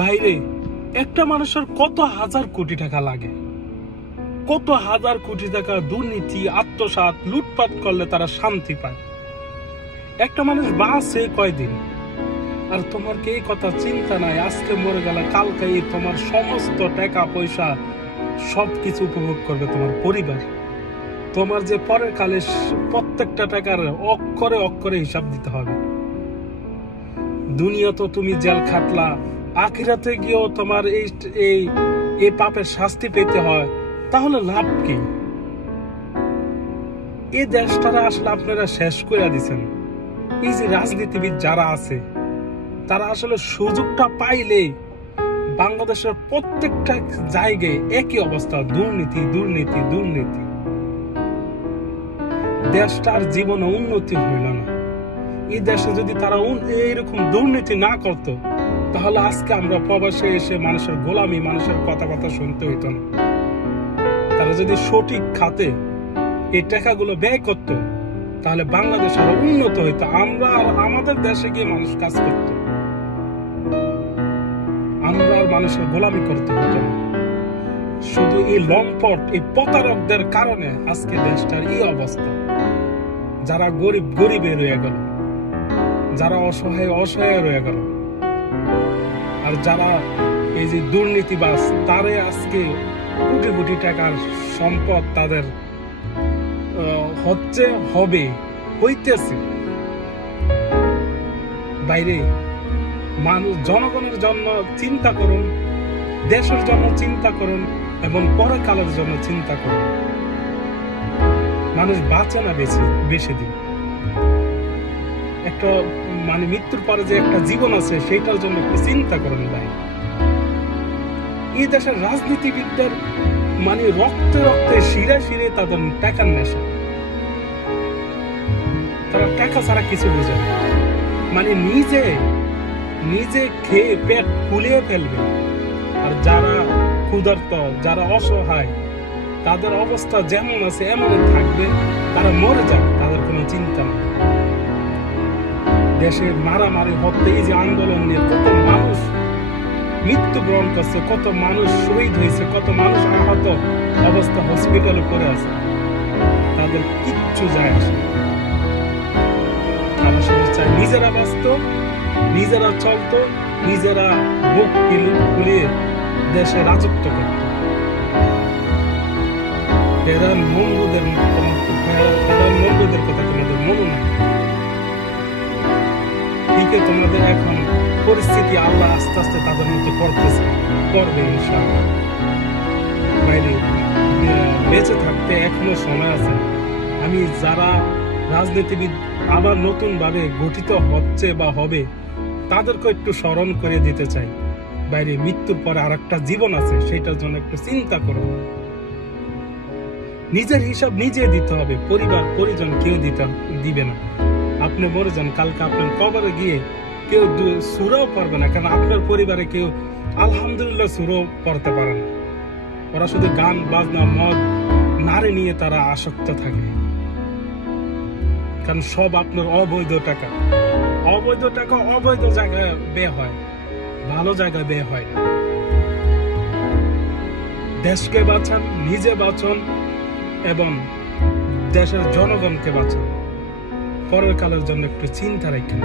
বাইরে একটা মানুষের কত হাজার কোটি টাকা লাগে, কত হাজার কোটি টাকা দুর্নীতি, আত্মসাৎ, লুটপাট করলে তারা শান্তি পায়। একটা মানুষ বাঁচে কয়দিন? আর তোমার কি এই কথা চিন্তা নাই? আজকে মরে গেলে কালকে তোমার সমস্ত টাকা পয়সা সবকিছু উপভোগ করবে তোমার পরিবার। তোমার যে পরের কালে প্রত্যেকটা টাকার অক্ষরে অক্ষরে হিসাব দিতে হবে। দুনিয়া তো তুমি জেল খাটলা, আখিরাতে গিয়েও তোমার এই পাপের শাস্তি পেতে হয়, তাহলে লাভ কি? এই দেশটারা আসলে আপনারা শেষ করে দিচ্ছেন। এই যে রাজনীতিবিদ যারা আছে তারা আসলে সুযোগটা পাইলেই বাংলাদেশের প্রত্যেকটা জায়গায় একই অবস্থা, দুর্নীতি দুর্নীতি দুর্নীতি। দেশটার জীবনে উন্নতি হইল না। এই দেশে যদি তারা এইরকম দুর্নীতি না করত, তাহলে আজকে আমরা প্রবাসে এসে মানুষের গোলামি, মানুষের কথা শুনতে হইতো না। তারা যদি সঠিক খাতে এই টাকাগুলো ব্যয় করত, তাহলে বাংলাদেশ আরো উন্নত হইতো। আমরা আর আমাদের দেশে গিয়ে মানুষ কাজ করত, আমরা আর মানুষের গোলামি করতে হতো না। শুধু এই লম্পট, এই প্রতারকদের কারণে আজকে দেশটার এই অবস্থা। যারা গরিব গরিবে রয়ে গেল, যারা অসহায় অসহায় রয়ে গেল, আর যারা এই যে দুর্নীতিবাজ, তারে আজকে কোটি কোটি টাকার সম্পদ তাদের হচ্ছে, হবে, হইতেছে। বাইরে মানুষ জনগণের জন্য চিন্তা করুন, দেশের জন্য চিন্তা করুন এবং পরকালের জন্য চিন্তা করুন। মানুষ বাঁচে না বেশি দিন। একটা মৃত্যুর পরে যে একটা জীবন আছে, সেটার জন্য একটু চিন্তা করুন ভাই। এই দেশের রাজনীতিবিদদের রক্তে রক্তে শিরে শিরে তাদের টাকার নেশা। তারা টাকা ছাড়া কিছু বোঝে না। নিজে খেয়ে পেট ফুলিয়ে ফেলবে, আর যারা ক্ষুধার্ত, যারা অসহায়, তাদের অবস্থা যেমন আছে এমনই থাকবে। তারা মরে যাক, তাদের কোনো চিন্তা নেই। দেশে মারামারি হতে, এই যে আন্দোলন নিয়ে কত মানুষ মৃত্যুবরণ করছে, কত মানুষ শহীদ হয়েছে, কত মানুষ আহত অবস্থা হসপিটালে পড়ে আছে, তাদের কিচ্ছু যায় আসে। তারা শুধু চায় নিজেরা বাঁচত, নিজেরা চলত, নিজেরা বুক ফুলিয়ে দেশে রাজত্ব করত। ফেরান মঙ্গুদের কথা তোমাদের মনে নাই? ঠিক তোমাদের এখন পরিস্থিতি আল্লাহ আস্তে আস্তে তাদের মতো করবে ইনশাআল্লাহ। বাইরে বেঁচে থাকতে এখনো সময় আছে। আমি যারা রাজনীতিবিদ আবার নতুন ভাবে গঠিত হচ্ছে বা হবে, তাদেরকে একটু স্মরণ করে দিতে চাই। বাইরে মৃত্যুর পরে আর একটা জীবন আছে, সেটার জন্য একটু চিন্তা করো। নিজের হিসাব নিজে দিতে হবে, পরিবার পরিজন কেউ দিবে না। আপনি মরে যান, কালকে আপনার কবরে গিয়ে কেউ সূরাও পড়বে না, কারণ আপনার পরিবারে কেউ আলহামদুলিল্লাহ সূরাও পড়তে পারে না। ওরা শুধু গান বাজনা, মদ, নারী নিয়ে তারা আসক্ত থাকে, কারণ সব আপনার অবৈধ টাকা অবৈধ জায়গায় ব্যয় হয়, ভালো জায়গায় ব্যয় হয় না। দেশকে বাঁচান, নিজে বাঁচন এবং দেশের জনগণকে বাঁচান। পরের কালের জন্য একটু চিন্তা রাখেন।